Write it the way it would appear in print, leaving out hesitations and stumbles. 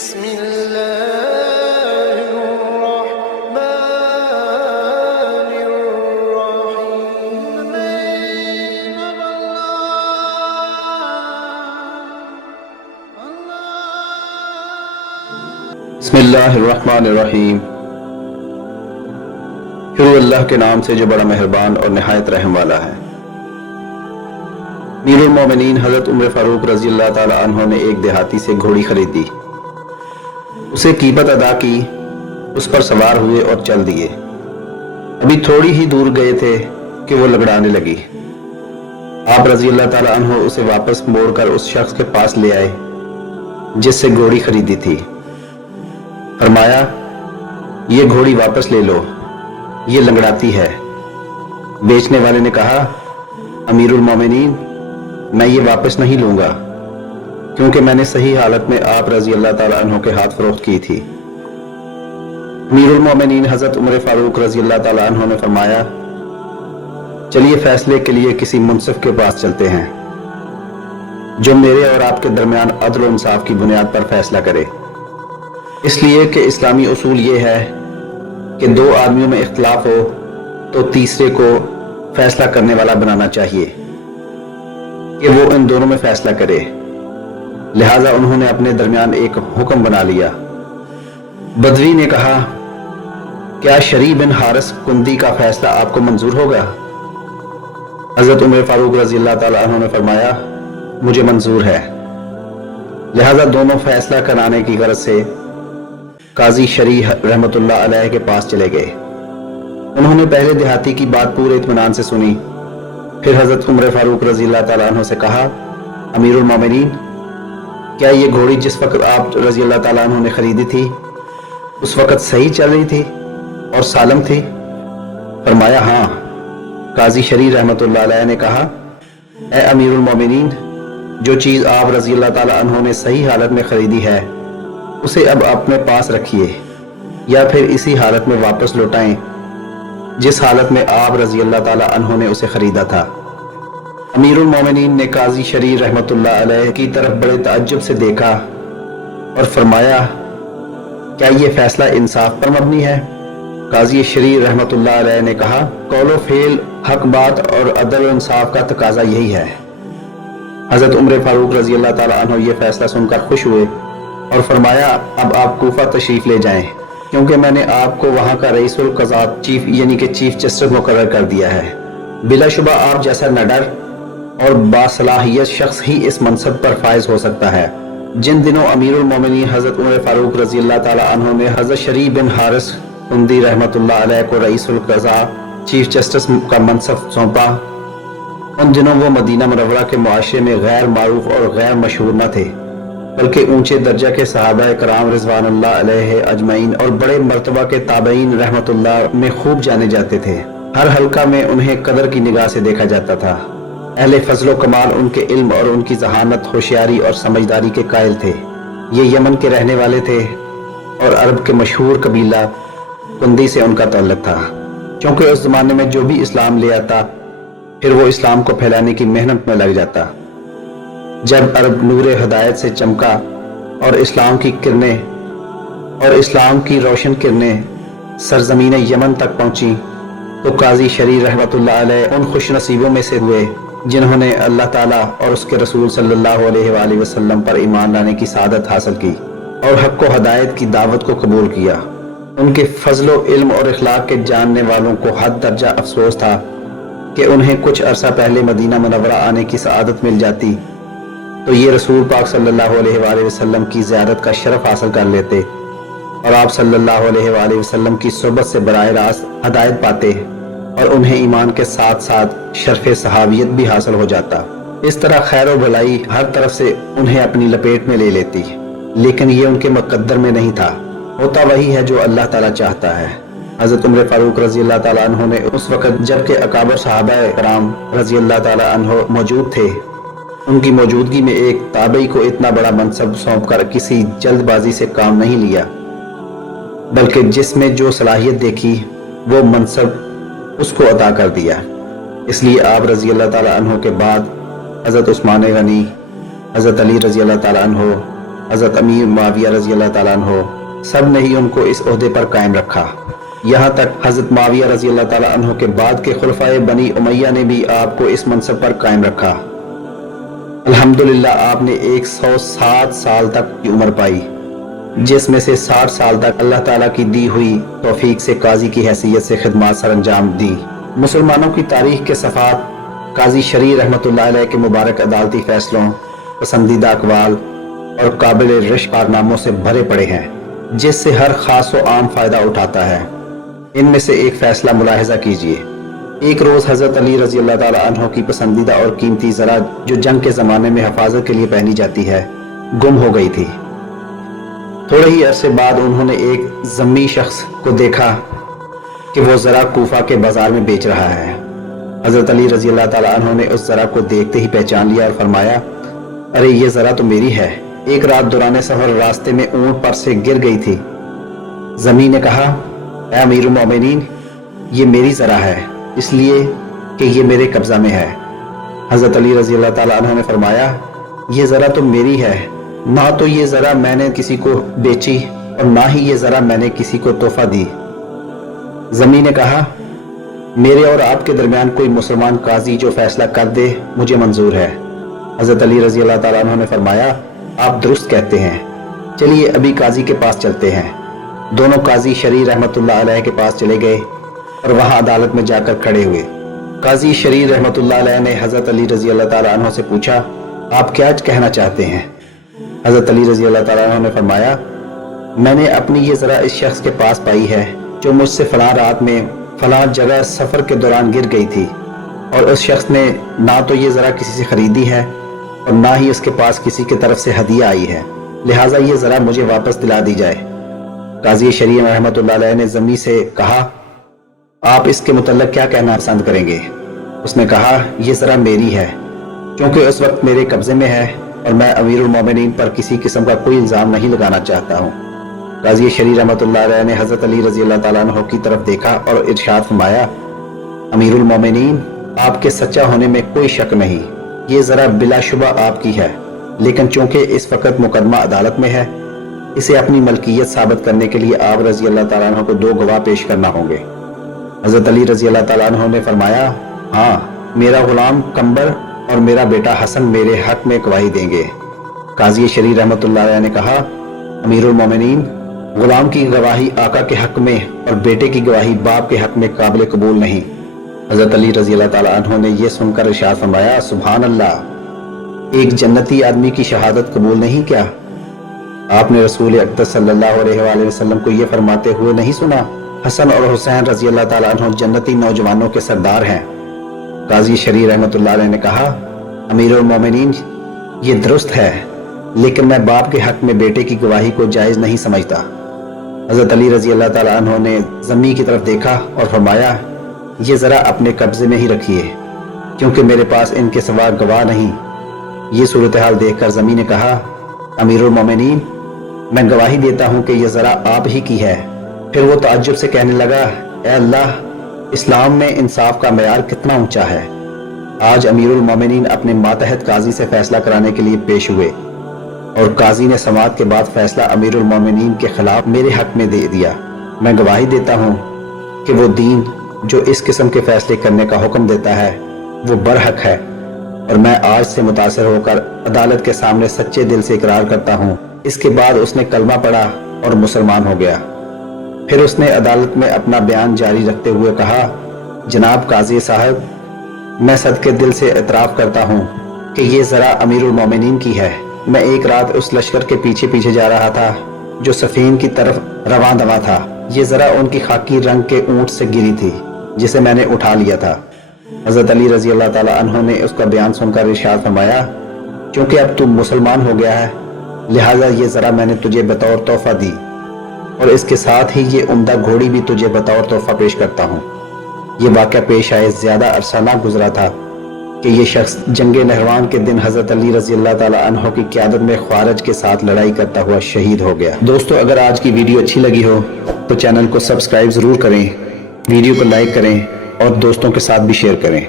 بسم الله الرحمن الرحيم. بسم اللہ الرحمن الرحیم. شروع اللہ کے نام سے جو بڑا مہربان اور نہایت رحم والا ہے. امیر المومنین حضرت عمر فاروق رضی اللہ تعالی عنہ نے ایک دیہاتی سے گھوڑی خریدی، اسے قیمت ادا کی، اس پر سوار ہوئے اور چل دیے. ابھی تھوڑی ہی دور گئے تھے کہ وہ لگڑانے لگی. آپ رضی اللہ تعالی عنہ اسے واپس موڑ کر اس شخص کے پاس لے آئے جس سے گھوڑی خریدی تھی. فرمایا، یہ گھوڑی واپس لے لو، یہ لنگڑاتی ہے. بیچنے والے نے کہا، امیر المومنین، میں یہ واپس نہیں لوں گا کیونکہ میں نے صحیح حالت میں آپ رضی اللہ تعالیٰ عنہ کے ہاتھ فروخت کی تھی. امیر المومنین حضرت عمر فاروق رضی اللہ تعالیٰ عنہ نے فرمایا، چلیے فیصلے کے لیے کسی منصف کے پاس چلتے ہیں جو میرے اور آپ کے درمیان عدل و انصاف کی بنیاد پر فیصلہ کرے. اس لیے کہ اسلامی اصول یہ ہے کہ دو آدمیوں میں اختلاف ہو تو تیسرے کو فیصلہ کرنے والا بنانا چاہیے کہ وہ ان دونوں میں فیصلہ کرے. لہٰذا انہوں نے اپنے درمیان ایک حکم بنا لیا. بدوی نے کہا، کیا شریح بن حارث کندی کا فیصلہ آپ کو منظور ہوگا؟ حضرت عمر فاروق رضی اللہ تعالیٰ عنہ نے فرمایا، مجھے منظور ہے. لہٰذا دونوں فیصلہ کرانے کی غرض سے قاضی شریح رحمت اللہ علیہ کے پاس چلے گئے. انہوں نے پہلے دیہاتی کی بات پورے اطمینان سے سنی. پھر حضرت عمر فاروق رضی اللہ تعالیٰ عنہ سے کہا، امیر المومنین، کیا یہ گھوڑی جس وقت آپ رضی اللہ تعالیٰ عنہ نے خریدی تھی اس وقت صحیح چل رہی تھی اور سالم تھی؟ فرمایا، ہاں. قاضی شریح رحمت اللہ علیہ نے کہا، اے امیر المومنین، جو چیز آپ رضی اللہ تعالیٰ عنہ نے صحیح حالت میں خریدی ہے اسے اب اپنے پاس رکھیے یا پھر اسی حالت میں واپس لوٹائیں جس حالت میں آپ رضی اللہ تعالیٰ عنہ نے اسے خریدا تھا. امیر المومنین نے قاضی شریح رحمت اللہ علیہ کی طرف بڑے تعجب سے دیکھا اور فرمایا، کیا یہ فیصلہ انصاف پر مبنی ہے؟ قاضی شریح رحمت اللہ علیہ نے کہا، قول و فعل، حق بات اور عدل و انصاف کا تقاضا یہی ہے. حضرت عمر فاروق رضی اللہ تعالیٰ عنہ یہ فیصلہ سن کر خوش ہوئے اور فرمایا، اب آپ کوفہ تشریف لے جائیں کیونکہ میں نے آپ کو وہاں کا رئیس القضاء چیف یعنی کہ چیف جسٹس مقرر کر دیا ہے. بلا شبہ آپ جیسا نڈر اور باصلاحیت شخص ہی اس منصب پر فائز ہو سکتا ہے. جن دنوں امیر المومنین حضرت عمر فاروق رضی اللہ تعالیٰ عنہ نے حضرت شریح بن حارث کندی رحمت اللہ علیہ کو رئیس القضاء چیف جسٹس کا منصب سونپا، ان دنوں وہ مدینہ منورہ کے معاشرے میں غیر معروف اور غیر مشہور نہ تھے بلکہ اونچے درجہ کے صحابہ کرام رضوان اللہ علیہ اجمعین اور بڑے مرتبہ کے تابعین رحمت اللہ میں خوب جانے جاتے تھے. ہر حلقہ میں انہیں قدر کی نگاہ سے دیکھا جاتا تھا. اہل فضل و کمال ان کے علم اور ان کی ذہانت، ہوشیاری اور سمجھداری کے قائل تھے. یہ یمن کے رہنے والے تھے اور عرب کے مشہور قبیلہ کندی سے ان کا تعلق تھا. چونکہ اس زمانے میں جو بھی اسلام لے آتا پھر وہ اسلام کو پھیلانے کی محنت میں لگ جاتا. جب عرب نور ہدایت سے چمکا اور اسلام کی کرنیں اور اسلام کی روشن کرنیں سرزمین یمن تک پہنچی تو قاضی شریح رحمت اللہ علیہ ان خوش نصیبوں میں سے ہوئے جنہوں نے اللہ تعالیٰ اور اس کے رسول صلی اللہ علیہ وآلہ وسلم پر ایمان لانے کی سعادت حاصل کی اور حق و ہدایت کی دعوت کو قبول کیا. ان کے فضل و علم اور اخلاق کے جاننے والوں کو حد درجہ افسوس تھا کہ انہیں کچھ عرصہ پہلے مدینہ منورہ آنے کی سعادت مل جاتی تو یہ رسول پاک صلی اللہ علیہ وآلہ وسلم کی زیارت کا شرف حاصل کر لیتے اور آپ صلی اللہ علیہ وآلہ وسلم کی صحبت سے براہ راست ہدایت پاتے اور انہیں ایمان کے ساتھ ساتھ شرف صحابیت بھی حاصل ہو جاتا. اس طرح خیر و بھلائی ہر طرف سے انہیں اپنی لپیٹ میں لے لیتی. لیکن یہ ان کے مقدر میں نہیں تھا، ہوتا وہی ہے جو اللہ تعالیٰ چاہتا ہے. حضرت عمر فاروق رضی اللہ تعالیٰ عنہ نے اس وقت جب کہ اکابر صحابہ کرام رضی اللہ تعالیٰ عنہ موجود تھے، ان کی موجودگی میں ایک تابعی کو اتنا بڑا منصب سونپ کر کسی جلد بازی سے کام نہیں لیا بلکہ جس میں جو صلاحیت دیکھی وہ منصب اس کو عطا کر دیا. اس لیے آپ رضی اللہ تعالیٰ عنہ کے بعد حضرت عثمان غنی، حضرت علی رضی اللہ تعالیٰ عنہ، हज़रत अमीर मुआविया रज़ी अल्लाह ताला अन्हो, सब ने ही उनको इस ओहदे पर कायम रखा। यहाँ तक हज़रत मुआविया रज़ी अल्लाह ताला अन्हो के बाद के खुलफाए बनी उमैया ने भी आपको इस मनसब पर कायम रखा। अल्हम्दुलिल्लाह आपने 107 साल तक की उम्र पाई, जिसमें से 60 साल तक अल्लाह ताला की दी हुई तौफीक से काजी की हैसियत से खिदमत सर अंजाम दी। मुसलमानों की तारीख के सफ़ात काजी शरीर रहमतुल्लाह अलैह के मुबारक अदालती फैसलों, पसंदीदा अक़वाल और काबिल रिश कारनामों से भरे पड़े हैं, जिससे हर खास व आम फ़ायदा उठाता है। इनमें से एक फ़ैसला मुलाहिज़ा कीजिए। एक रोज़ हज़रत अली रज़ी अल्लाह ताला अन्हो की पसंदीदा और कीमती ज़रा जो जंग के ज़माने में हिफाजत के लिए पहनी जाती है, गुम हो गई थी। थोड़े ही अरसे बाद उन्होंने एक ज़म्मी शख्स को देखा कि वो ज़रा कूफा के बाज़ार में बेच रहा है। हज़रत अली रज़ी अल्लाह ताला अन्हो ने उस ज़रा को देखते ही पहचान लिया और फरमाया, अरे ये ज़रा तो मेरी है। एक रात दौरान सफ़र रास्ते में ऊँट पर से गिर गई थी। ज़मी ने कहा, ऐ अमीरुल मोमिनीन, ये मेरी ज़रा है, इसलिए कि ये मेरे कब्ज़ा में है। हज़रत अली रज़ी अल्लाह ताला अन्हो ने फरमाया, ये ज़रा तो मेरी है, ना तो ये ज़रा मैंने किसी को बेची और ना ही ये ज़रा मैंने किसी को तोहफा दी। ज़मी ने कहा, मेरे और आपके दरमियान कोई मुसलमान काजी जो फैसला कर दे मुझे मंजूर है। हज़रत अली रज़ी अल्लाह ताला अन्हो ने फरमाया, आप दुरुस्त कहते हैं, चलिए अभी काजी के पास चलते हैं। दोनों काजी शरीर रहमतुल्लाह अलैह के पास चले गए और वहां अदालत में जाकर खड़े हुए। काजी शरीर रहमतुल्लाह अलैह ने हज़रत अली रज़ी अल्लाह ताला अन्हो से पूछा, आप क्या कहना चाहते हैं? हज़रत अली रज़ी अल्लाह ताला अन्हो ने फरमाया, मैंने अपनी ये ज़रा इस शख्स के पास पाई है जो मुझसे फलां रात में फलां जगह सफ़र के दौरान गिर गई थी, और उस शख्स ने ना तो ये ज़रा किसी से ख़रीदी है और ना ही उसके पास किसी की तरफ से हदिया आई है, लिहाजा ये ज़रा मुझे वापस दिला दी जाए। काजी शरीर रहमतुल्लाह अलैह ने ज़मी से कहा, आप इसके मुतल्लिक़ क्या कहना पसंद करेंगे? उसने कहा, ये ज़रा मेरी है, क्योंकि उस वक्त मेरे कब्ज़े में है और मैं अमीरुल मोमिनीन पर किसी किस्म का कोई इल्ज़ाम नहीं लगाना चाहता हूँ। काजी शरीर रहमतुल्लाह अलैह ने हज़रत अली रज़ी अल्लाह ताला अन्हो की तरफ देखा और इरशाद फरमाया, अमीरुल मोमिनीन, आपके सच्चा होने में कोई शक नहीं, ये ज़रा बिलाशुबा आपकी है, लेकिन चूंकि इस वक्त मुकदमा अदालत में है, इसे अपनी मलकियत साबित करने के लिए आप रज़ी अल्लाह ताला अन्हो को 2 गवाह पेश करना होंगे। हज़रत अली रज़ी अल्लाह ताला अन्हो ने फरमाया, हाँ, मेरा गुलाम कंबर और मेरा बेटा हसन मेरे हक में गवाही देंगे। काजी शरीर रहमतुल्लाह अलैह ने कहा, अमीरुल मोमिनीन, गुलाम की गवाही आका के हक में और बेटे की गवाही बाप के हक में काबिल कबूल नहीं। हज़रत अली रज़ी अल्लाह ताला अन्हो ने यह सुनकर इरशाद फरमाया, सुभान अल्लाह, एक जन्नती आदमी की शहादत कबूल नहीं क्या? आपने रसूल अक़दस सल्लल्लाहु अलैहि वसल्लम को यह फरमाते हुए नहीं सुना, हसन और हुसैन रज़ी अल्लाह ताला अन्हो जन्नती नौजवानों के सरदार हैं। काजी शरीर रहमतुल्लाह अलैह ने कहा, अमीरुल मोमिनीन, ये दुरुस्त है, लेकिन मैं बाप के हक में बेटे की गवाही को जायज़ नहीं समझता। हज़रत अली रज़ी अल्लाह ताला अन्हो ने ज़मी की तरफ देखा और फरमाया, ये ज़रा अपने कब्ज़े में ही रखिए, क्योंकि मेरे पास इनके सिवा गवाह नहीं। ये सूरत हाल देखकर ज़मी ने कहा, अमीरुल मोमिनीन, मैं गवाही देता हूँ कि यह ज़रा आप ही की है। फिर वो ताज्जुब से कहने लगा, ए अल्लाह, इस्लाम में इंसाफ का मयार कितना ऊंचा है। आज अमीरुल मोमिनीन अपने मातहत काजी से फैसला कराने के लिए पेश हुए और काजी ने समाअत के बाद फैसला अमीरुल मोमिनीन के खिलाफ मेरे हक में दे दिया। मैं गवाही देता हूँ कि वो दीन जो इस किस्म के फैसले करने का हुक्म देता है वो बरहक है, और मैं आज से मुतासिर होकर अदालत के सामने सच्चे दिल से इकरार करता हूँ। इसके बाद उसने कलमा पढ़ा और मुसलमान हो गया। फिर उसने अदालत में अपना बयान जारी रखते हुए कहा, जनाब काजी साहब, मैं सदके दिल से एतराफ़ करता हूँ कि ये ज़रा अमीरुल मोमिनीन की है। मैं एक रात उस लश्कर के पीछे पीछे जा रहा था जो सफ़ीन की तरफ रवां दवा था। ये ज़रा उनकी खाकी रंग के ऊँट से गिरी थी जिसे मैंने उठा लिया था। हज़रत अली रज़ी अल्लाह ताला अन्हो ने उसका बयान सुनकर इरशाद फरमाया, क्योंकि अब तू मुसलमान हो गया है, लिहाजा ये ज़रा मैंने तुझे बतौर तोहफ़ा दी, और इसके साथ ही ये उम्दा घोड़ी भी तुझे बतौर तोहफ़ा पेश करता हूँ। ये वाक़या पेश आए ज़्यादा अरसा ना गुजरा था कि ये शख्स जंगे नहरवान के दिन हज़रत अली रज़ी अल्लाह ताला अन्हो की क़यादत में ख्वारिज के साथ लड़ाई करता हुआ शहीद हो गया। दोस्तों, अगर आज की वीडियो अच्छी लगी हो तो चैनल को सब्सक्राइब ज़रूर करें, वीडियो को लाइक करें और दोस्तों के साथ भी शेयर करें।